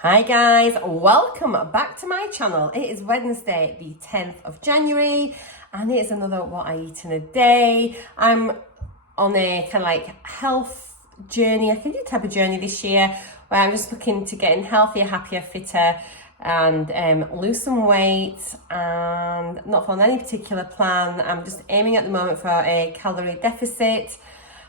Hi guys, welcome back to my channel. It is Wednesday the 10th of January and it is another what I eat in a day. I'm on a kind of like health journey, I think a type of journey this year where I'm just looking to getting healthier, happier, fitter and lose some weight and not following any particular plan. I'm just aiming at the moment for a calorie deficit.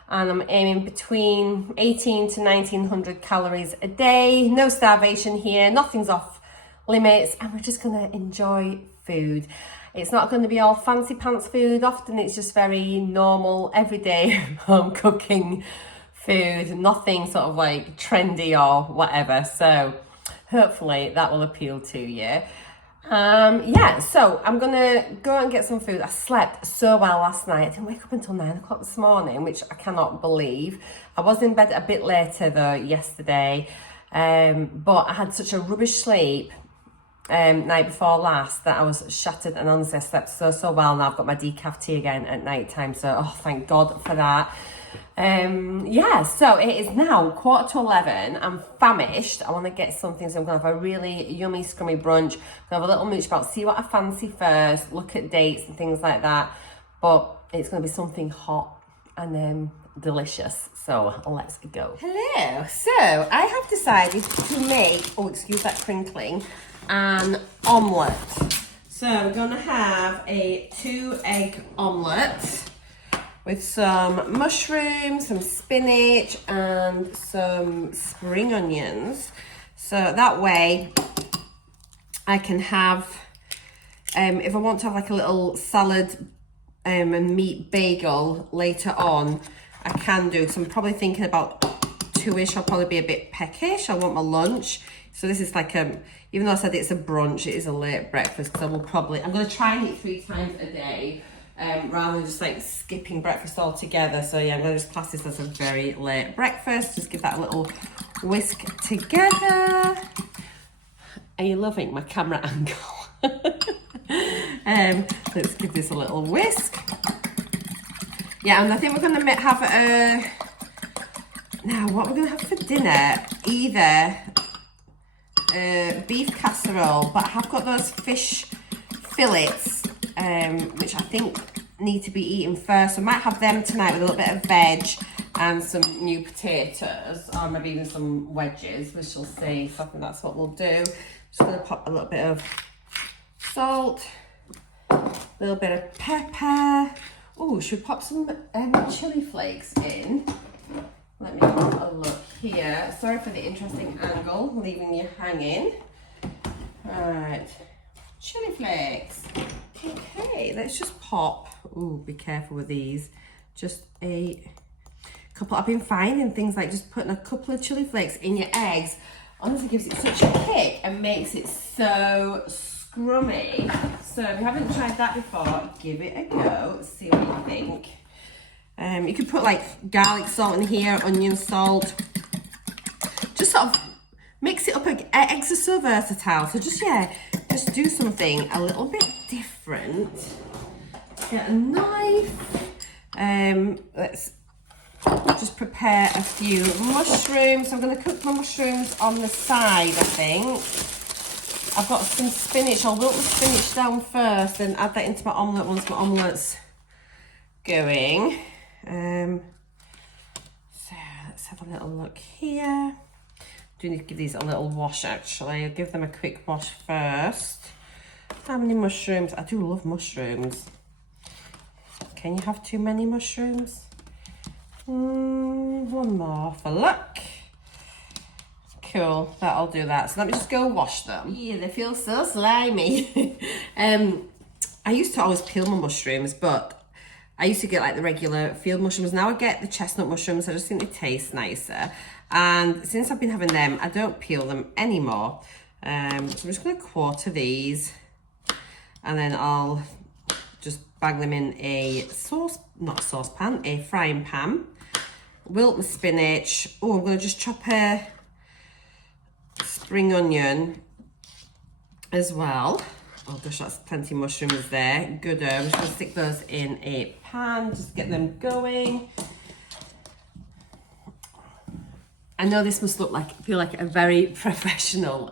And I'm aiming between 18 to 1900 calories a day. No starvation here, nothing's off limits, and we're just gonna enjoy food. It's not gonna be all fancy pants food. Often it's just very normal, everyday home cooking food, nothing sort of like trendy or whatever. So hopefully that will appeal to you. So I'm gonna go and get some food. I slept so well last night. I didn't wake up until 9 o'clock this morning, which I cannot believe. I was in bed a bit later though yesterday, but I had such a rubbish sleep night before last that I was shattered, and honestly I slept so well. Now I've got my decaf tea again at night time, so thank God for that. So it is now 11:15. I'm famished. I want to get something, so I'm gonna have a really yummy scrummy brunch. I'm gonna have a little mooch about, see what I fancy first, look at dates and things like that, but it's gonna be something hot and delicious, so let's go. Hello. So I have decided to make, excuse that crinkling, an omelette. So we're gonna have a 2-egg omelette with some mushrooms, some spinach, and some spring onions. So that way I can have, if I want to have like a little salad and meat bagel later on, I can do. So I'm probably thinking about 2-ish, I'll probably be a bit peckish. I want my lunch. So this is like even though I said it's a brunch, it is a late breakfast, because I'm gonna try and eat 3 times a day. Rather than just like skipping breakfast altogether. So yeah, I'm going to just class this as a very late breakfast. Just give that a little whisk together. Are you loving my camera angle? Let's give this a little whisk. Yeah, and I think we're going to have now what we're going to have for dinner, either beef casserole, but I have got those fish fillets, which I think need to be eaten first. I might have them tonight with a little bit of veg and some new potatoes, or maybe even some wedges, we shall see. So I think that's what we'll do. Just gonna pop a little bit of salt, a little bit of pepper. Oh, should we pop some chili flakes in? Let me have a look here. Sorry for the interesting angle, leaving you hanging. All right. Chili flakes. Okay, let's just pop. Ooh, be careful with these. Just a couple. I've been finding things like just putting a couple of chili flakes in your eggs honestly gives it such a kick and makes it so scrummy. So if you haven't tried that before, give it a go. See what you think. You could put like garlic salt in here, onion salt. Just sort of mix it up. Eggs are so versatile. So just do something a little bit different. Get a knife. Let's just prepare a few mushrooms. So I'm going to cook my mushrooms on the side, I think. I've got some spinach. I'll wilt the spinach down first and add that into my omelette once my omelette's going. So let's have a little look here. Do need to give these a little wash actually. I'll give them a quick wash first. How many mushrooms? I do love mushrooms. Can you have too many mushrooms? One more for luck. Cool, that'll do that. So let me just go wash them. Yeah, they feel so slimy. I used to always peel my mushrooms, but I used to get like the regular field mushrooms. Now I get the chestnut mushrooms. I just think they taste nicer. And since I've been having them, I don't peel them anymore. So I'm just going to quarter these, and then I'll just bang them in a a frying pan. Wilt my spinach. Oh, I'm going to just chop a spring onion as well. Oh gosh, that's plenty of mushrooms there. Good. I'm just going to stick those in a pan, just get them going. I know this must feel like a very professional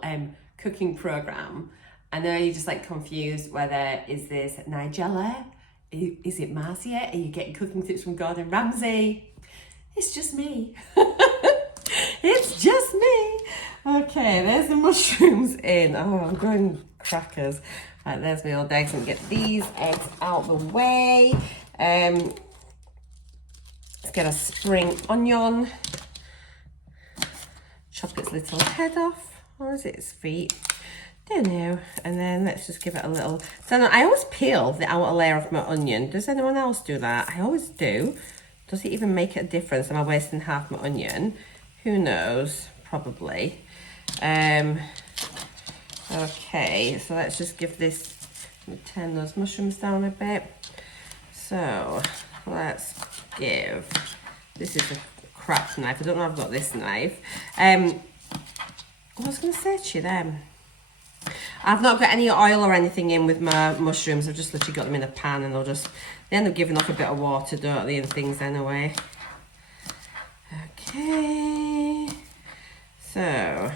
cooking program. I know you're just like confused whether is this Nigella, is it Marcia? Are you getting cooking tips from Gordon Ramsay? It's just me. It's just me. Okay, there's the mushrooms in. Oh, I'm going crackers. Right, there's my old eggs, and get these eggs out the way. Let's get a spring onion. Chop its little head off, or is it its feet? Don't know. And then let's just give it a little. So I always peel the outer layer of my onion. Does anyone else do that? I always do. Does it even make a difference? Am I wasting half my onion? Who knows? Probably. Okay, so let's just give this. Let me turn those mushrooms down a bit. So let's give. This is a crap knife. I don't know if I've got this knife. I was going to say to you then. I've not got any oil or anything in with my mushrooms. I've just literally got them in a pan, and they end up giving off a bit of water, don't they, and things anyway. Okay. So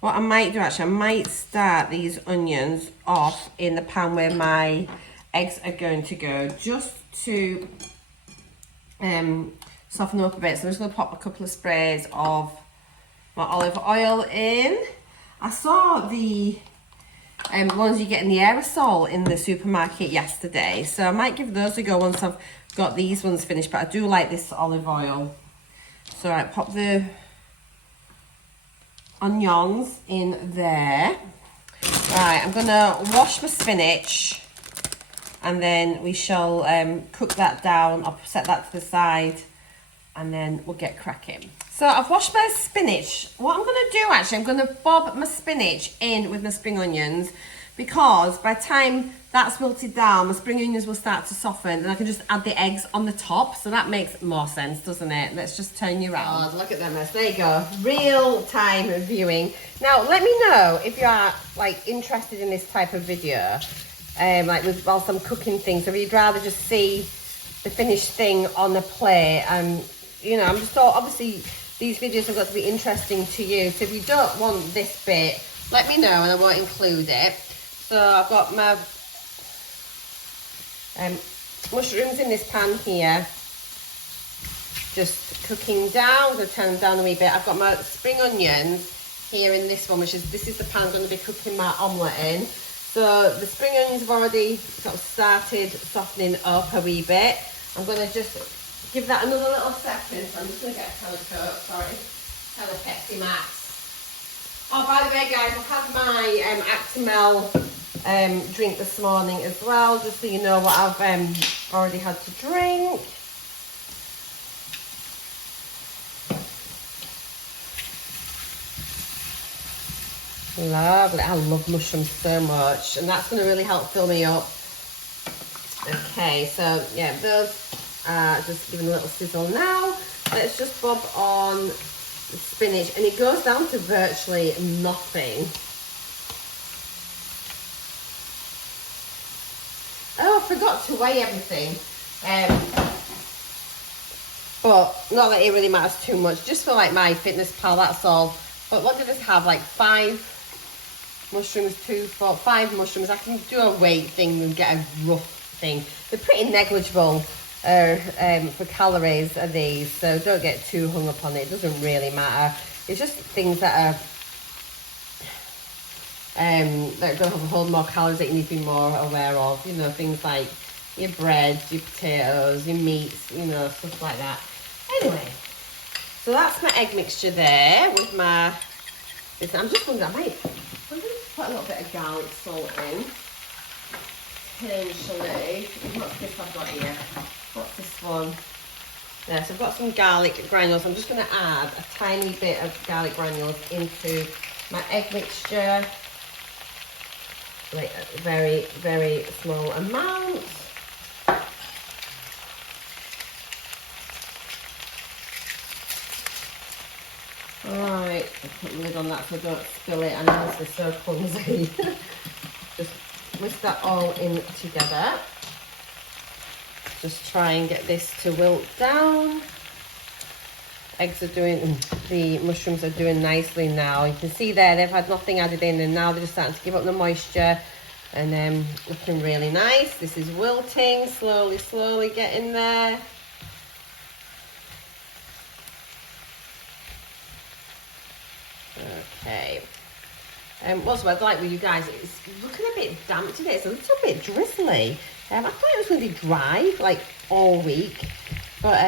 what I might do actually, I might start these onions off in the pan where my eggs are going to go, just to soften them up a bit. So I'm just going to pop a couple of sprays of my olive oil in. I saw the ones you get in the aerosol in the supermarket yesterday, so I might give those a go once I've got these ones finished, but I do like this olive oil. So I pop the onions in there. Right, I'm gonna wash my spinach, and then we shall cook that down. I'll set that to the side, and then we'll get cracking. So I've washed my spinach. What I'm gonna do actually, I'm gonna bob my spinach in with my spring onions, because by the time that's wilted down, my spring onions will start to soften, and I can just add the eggs on the top. So that makes more sense, doesn't it? Let's just turn you around. Oh, look at them, there you go. Real time viewing. Now, let me know if you are like interested in this type of video, like whilst I'm cooking things, or if you'd rather just see the finished thing on the plate. You know, I'm just thought, obviously, these videos have got to be interesting to you. So if you don't want this bit, let me know and I won't include it. So I've got my mushrooms in this pan here, just cooking down. I'm going to turn them down a wee bit. I've got my spring onions here in this one, this is the pan I'm going to be cooking my omelette in. So the spring onions have already sort of started softening up a wee bit. I'm going to just give that another little second. So I'm just going to get a Pepsi Max. Oh, by the way, guys, I've had my Actimel drink this morning as well, just so you know what I've already had to drink. Lovely. I love mushrooms so much, and that's going to really help fill me up. Okay, so yeah, those just giving a little sizzle now. Let's just bob on the spinach, and it goes down to virtually nothing. Oh, I forgot to weigh everything. But not that it really matters too much, just for like my fitness pal, that's all. But what did this have? Like 5 mushrooms, 5 mushrooms. I can do a weight thing and get a rough thing. They're pretty negligible for calories, are these, so don't get too hung up on it. It doesn't really matter. It's just things that are going to hold more calories that you need to be more aware of. You know, things like your breads, your potatoes, your meats, you know, stuff like that. Anyway, so that's my egg mixture there with my. I'm just wondering, I'm going to put a little bit of garlic salt in. Potentially. What's this I've got here? What's this one? Yeah, so I've got some garlic granules. I'm just going to add a tiny bit of garlic granules into my egg mixture. Like a very, very small amount. Alright, I'll put the lid on that so I don't spill it. I know this is so clumsy. Just whisk that all in together. Just try and get this to wilt down. the mushrooms are doing nicely now. You can see there, they've had nothing added in, and now they're just starting to give up the moisture, and looking really nice. This is wilting, slowly getting there. Okay. What's the weather like with you guys? It's looking a bit damp today. It's a little bit drizzly. I thought it was going to be dry, like all week, but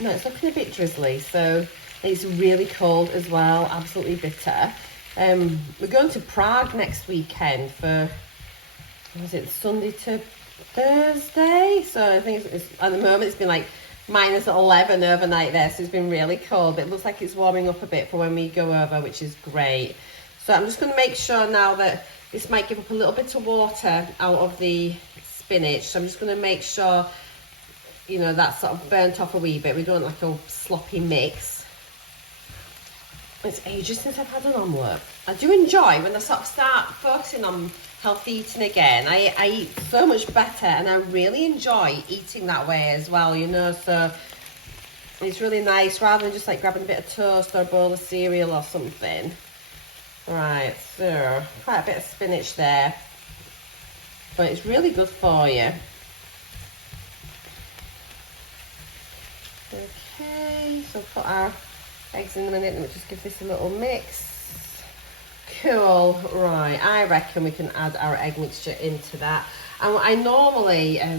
no, it's looking a bit drizzly. So it's really cold as well, absolutely bitter. We're going to Prague next weekend for, was it Sunday to Thursday? So I think it's at the moment it's been like -11 overnight there, so it's been really cold, but it looks like it's warming up a bit for when we go over, which is great. So I'm just going to make sure now that this might give up a little bit of water out of the spinach, so I'm just going to make sure, you know, that's sort of burnt off a wee bit. We don't like a sloppy mix. It's ages since I've had an omelette. I do enjoy when I sort of start focusing on healthy eating again. I eat so much better, and I really enjoy eating that way as well, you know, so it's really nice rather than just like grabbing a bit of toast or a bowl of cereal or something. Right, so quite a bit of spinach there, but it's really good for you. Okay, so put our eggs in a minute. Let me just give this a little mix. Cool. Right, I reckon we can add our egg mixture into that. And I normally, let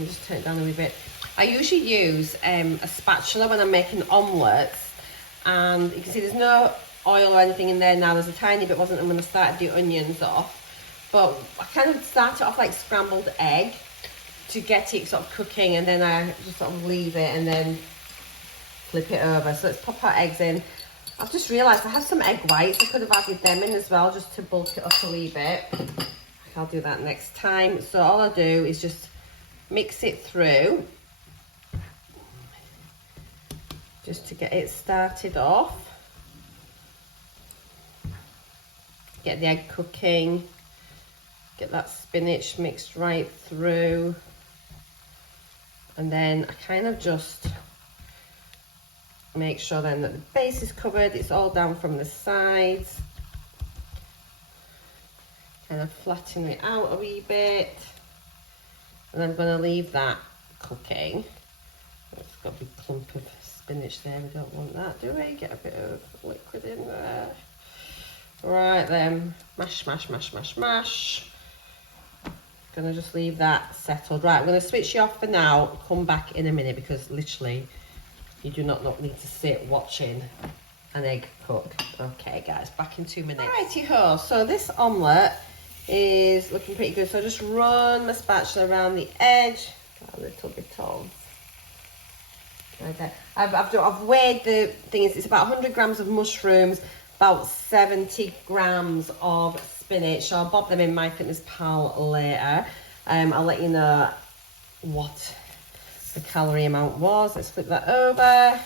me just turn it down a wee bit. I usually use a spatula when I'm making omelettes, and you can see there's no oil or anything in there now. There's a tiny bit, wasn't there, when I started the onions off. But I kind of start it off like scrambled egg to get it sort of cooking, and then I just sort of leave it and then flip it over. So let's pop our eggs in. I've just realised I have some egg whites. I could have added them in as well, just to bulk it up a wee bit. I'll do that next time. So all I do is just mix it through, just to get it started off. Get the egg cooking. Get that spinach mixed right through. And then I kind of just make sure then that the base is covered, it's all down from the sides. Kind of flatten it out a wee bit. And I'm going to leave that cooking. It's got a big clump of spinach there, we don't want that, do we? Get a bit of liquid in there. Right then, mash. Gonna just leave that settled. Right, I'm gonna switch you off for now, come back in a minute, because literally you do not need to sit watching an egg cook. Okay guys, back in 2 minutes. Alrighty ho, so this omelette is looking pretty good. So just run my spatula around the edge, got a little bit of right there. I've weighed the things. It's about 100 grams of mushrooms, about 70 grams of spinach. So I'll bob them in MyFitnessPal later. I'll let you know what the calorie amount was. Let's flip that over.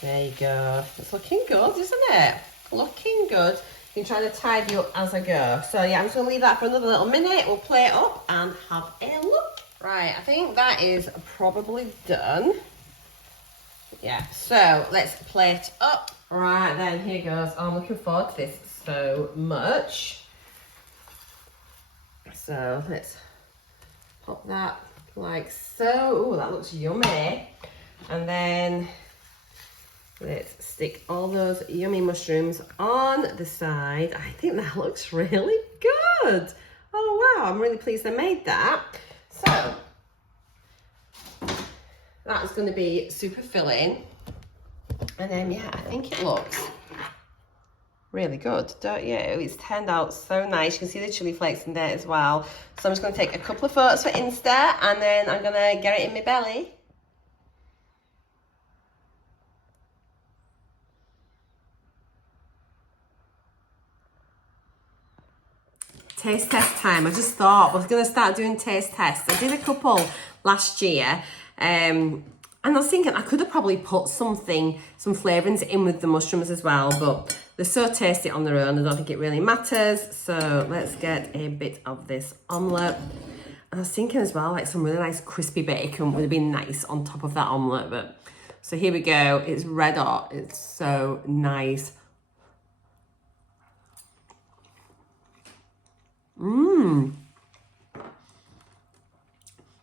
There you go. It's looking good, isn't it? Looking good. You can try to tidy up as I go. So yeah, I'm just gonna leave that for another little minute. We'll play it up and have a look. Right, I think that is probably done. Yeah, so let's plate up. Right then, here goes. Oh, I'm looking forward to this so much. So let's pop that like so. Oh, that looks yummy. And then let's stick all those yummy mushrooms on the side. I think that looks really good. Oh wow, I'm really pleased I made that. So that is going to be super filling. And then yeah, I think it looks really good, don't you? It's turned out so nice. You can see the chili flakes in there as well. So I'm just going to take a couple of photos for Insta, and then I'm going to get it in my belly. Taste test time. I just thought I was going to start doing taste tests. I did a couple last year, and I was thinking I could have probably put some flavourings in with the mushrooms as well, but they're so tasty on their own, I don't think it really matters. So let's get a bit of this omelette. And I was thinking as well, like some really nice crispy bacon would have been nice on top of that omelette, but So here we go. It's red hot. It's so nice.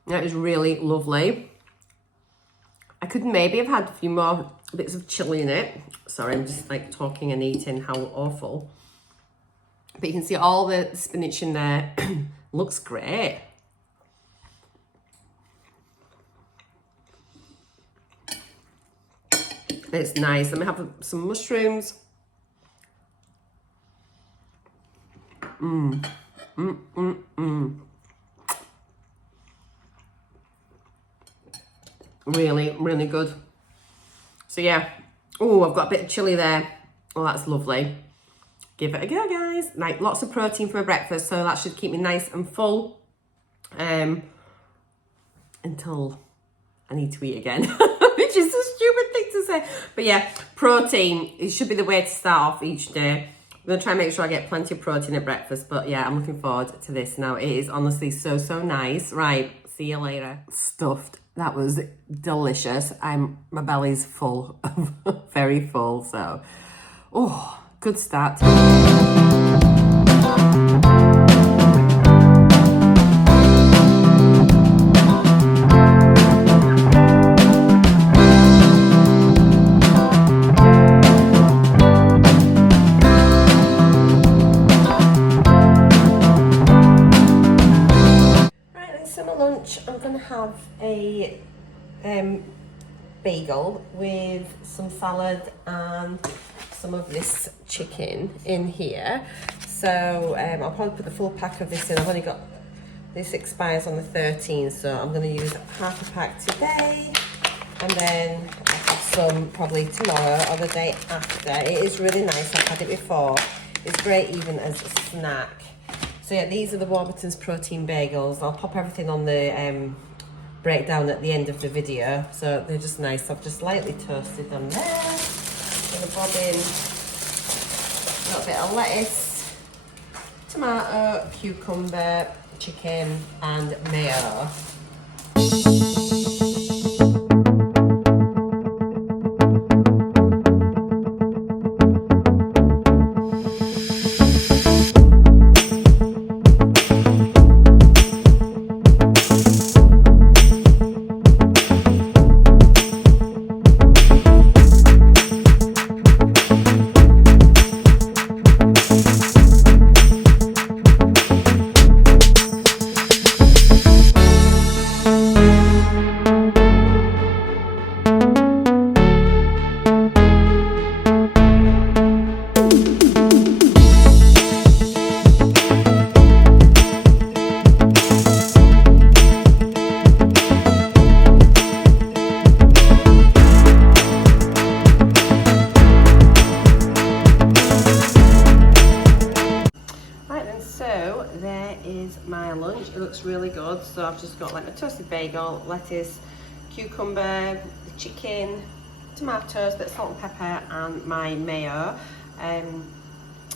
That is really lovely. I could maybe have had a few more bits of chili in it. Sorry, I'm just like talking and eating, how awful. But you can see all the spinach in there. Looks great. It's nice. Let me have some mushrooms. Really, really good. So yeah. Oh, I've got a bit of chili there. Oh, that's lovely. Give it a go, guys. Like, lots of protein for a breakfast, so that should keep me nice and full until I need to eat again, which is a stupid thing to say. But yeah, protein, it should be the way to start off each day. I'm going to try and make sure I get plenty of protein at breakfast, but yeah, I'm looking forward to this now. It is honestly so, so nice. Right, see you later. Stuffed. That was delicious. My belly's full, very full, so, oh, good start. I'm going to have a bagel with some salad and some of this chicken in here. So I'll probably put the full pack of this in. I've only got, this expires on the 13th, so I'm going to use half a pack today, and then I'll have some probably tomorrow or the day after. It is really nice. I've had it before. It's great even as a snack. So yeah, these are the Warburton's protein bagels. I'll pop everything on the breakdown at the end of the video. So they're just nice. I've just lightly toasted them there. Gonna bob in a little bit of lettuce, tomato, cucumber, chicken, and mayo. My lunch, it looks really good. So I've just got like a toasted bagel, lettuce, cucumber, the chicken, tomatoes, bit of salt and pepper, and my mayo.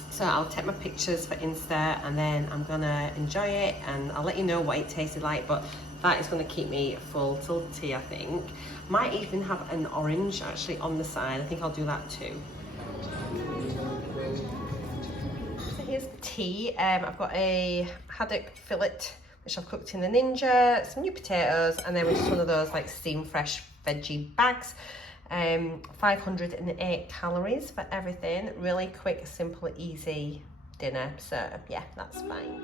So I'll take my pictures for Insta, and then I'm gonna enjoy it, and I'll let you know what it tasted like. But that is gonna keep me full till tea, I think. Might even have an orange actually on the side. I think I'll do that too. Here's the tea. I've got a haddock fillet, which I've cooked in the Ninja, some new potatoes, and then just one of those like steam fresh veggie bags. 508 calories for everything. Really quick, simple, easy dinner. So yeah, that's fine.